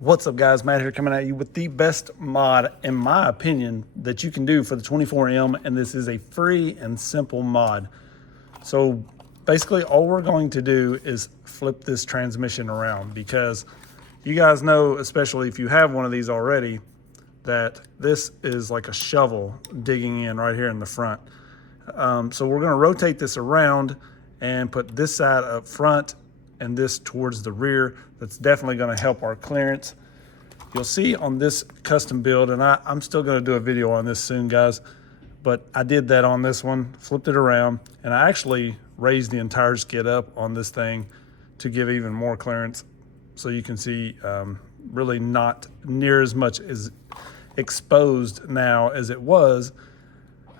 What's up, guys? Matt here, coming at you with the best mod, in my opinion, that you can do for the 24M, and this is a free and simple mod. So basically all we're going to do is flip this transmission around, because you guys know, especially if you have one of these already, that this is like a shovel digging in right here in the front. So we're going to rotate this around and put this side up front and this towards the rear. That's definitely going to help our clearance. You'll see on this custom build, and I'm still going to do a video on this soon, guys, but I did that on this one, flipped it around, and I actually raised the entire skid up on this thing to give even more clearance. So you can see really not near as much as exposed now as it was.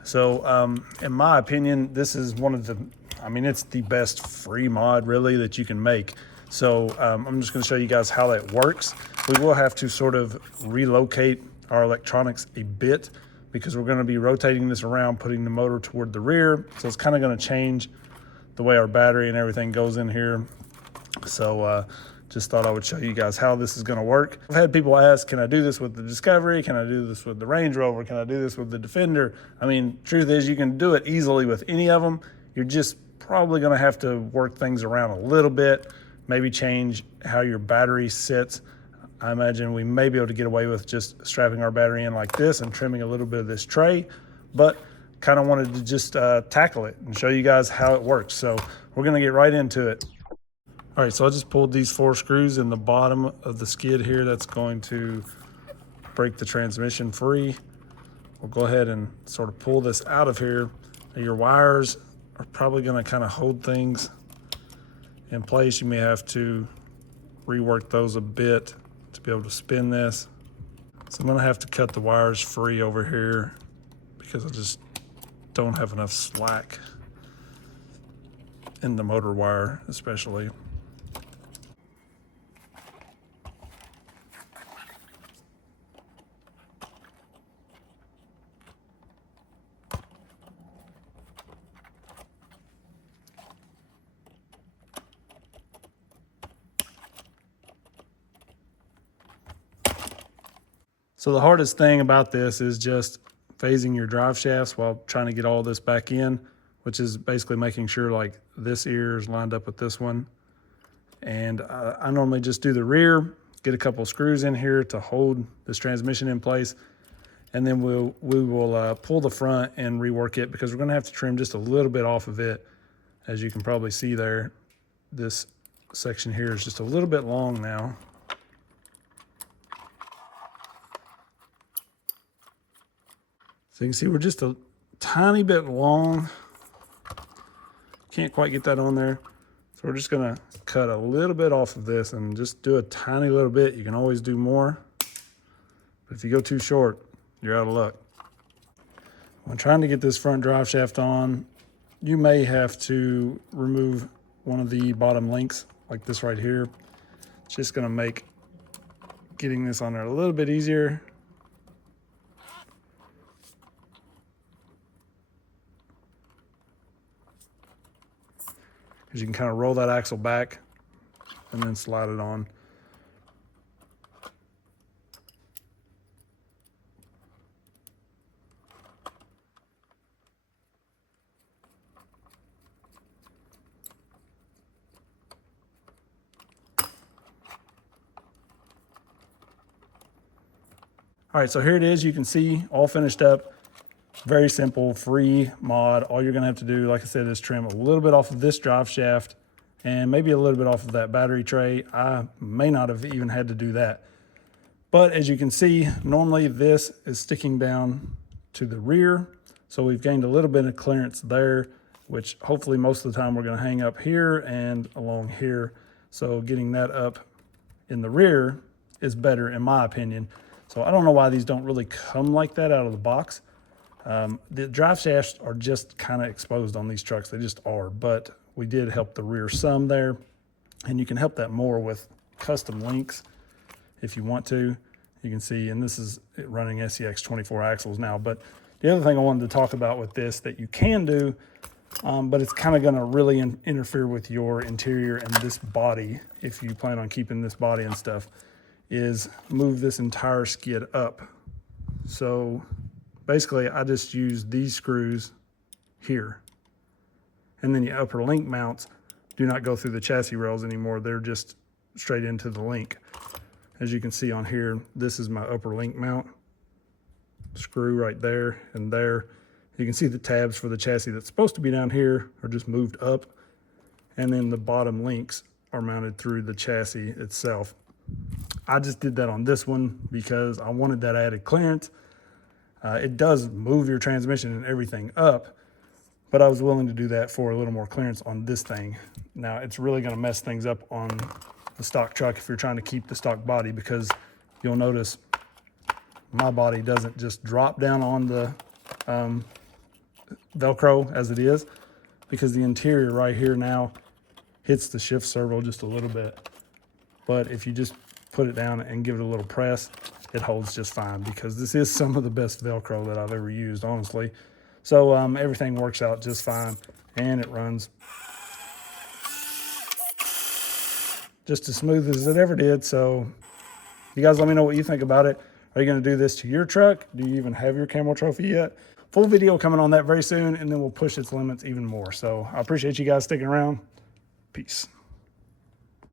So in my opinion, this is one of the, it's the best free mod really that you can make. So I'm just going to show you guys how that works. We will have to sort of relocate our electronics a bit, because we're going to be rotating this around, putting the motor toward the rear. So it's kind of going to change the way our battery and everything goes in here. So just thought I would show you guys how this is going to work. I've had people ask, can I do this with the Discovery? Can I do this with the Range Rover? Can I do this with the Defender? Truth is, you can do it easily with any of them. You're just probably going to have to work things around a little bit, maybe change how your battery sits. I imagine we may be able to get away with just strapping our battery in like this and trimming a little bit of this tray, but kind of wanted to just tackle it and show you guys how it works. So we're going to get right into it. All right, so I just pulled these 4 screws in the bottom of the skid here. That's going to break the transmission free. We'll go ahead and sort of pull this out of here. Now, your wires are probably going to kind of hold things in place. You may have to rework those a bit to be able to spin this. So I'm going to have to cut the wires free over here, because I just don't have enough slack in the motor wire especially. So the hardest thing about this is just phasing your drive shafts while trying to get all this back in, which is basically making sure like this ear is lined up with this one. And I normally just do the rear, get a couple of screws in here to hold this transmission in place, and then we will pull the front and rework it, because we're going to have to trim just a little bit off of it. As you can probably see there, this section here is just a little bit long now. So you can see we're just a tiny bit long. Can't quite get that on there. So we're just gonna cut a little bit off of this and just do a tiny little bit. You can always do more, but if you go too short, you're out of luck. When trying to get this front drive shaft on, you may have to remove one of the bottom links, like this right here. It's just gonna make getting this on there a little bit easier. Because you can kind of roll that axle back and then slide it on. All right, so here it is. You can see all finished up. Very simple, free mod. All you're gonna have to do, like I said, is trim a little bit off of this drive shaft and maybe a little bit off of that battery tray. I may not have even had to do that. But as you can see, normally this is sticking down to the rear. So we've gained a little bit of clearance there, which hopefully most of the time we're gonna hang up here and along here. So getting that up in the rear is better in my opinion. So I don't know why these don't really come like that out of the box. The drive shafts are just kind of exposed on these trucks. They just are, but we did help the rear some there, and you can help that more with custom links if you want to. You can see, and this is running FCX24 axles now, but the other thing I wanted to talk about with this that you can do, but it's kind of going to really interfere with your interior and this body if you plan on keeping this body and stuff, is move this entire skid up. So basically I just use these screws here. And then the upper link mounts do not go through the chassis rails anymore. They're just straight into the link. As you can see on here, this is my upper link mount. Screw right there and there. You can see the tabs for the chassis that's supposed to be down here are just moved up. And then the bottom links are mounted through the chassis itself. I just did that on this one because I wanted that added clearance. It does move your transmission and everything up, but I was willing to do that for a little more clearance on this thing. Now it's really going to mess things up on the stock truck if you're trying to keep the stock body, because you'll notice my body doesn't just drop down on the Velcro as it is, because the interior right here now hits the shift servo just a little bit. But if you just put it down and give it a little press, it holds just fine, because this is some of the best Velcro that I've ever used, honestly. So everything works out just fine, and it runs just as smooth as it ever did. So you guys let me know what you think about it. Are you going to do this to your truck? Do you even have your camo trophy yet? Full video coming on that very soon, and then we'll push its limits even more. So I appreciate you guys sticking around. Peace.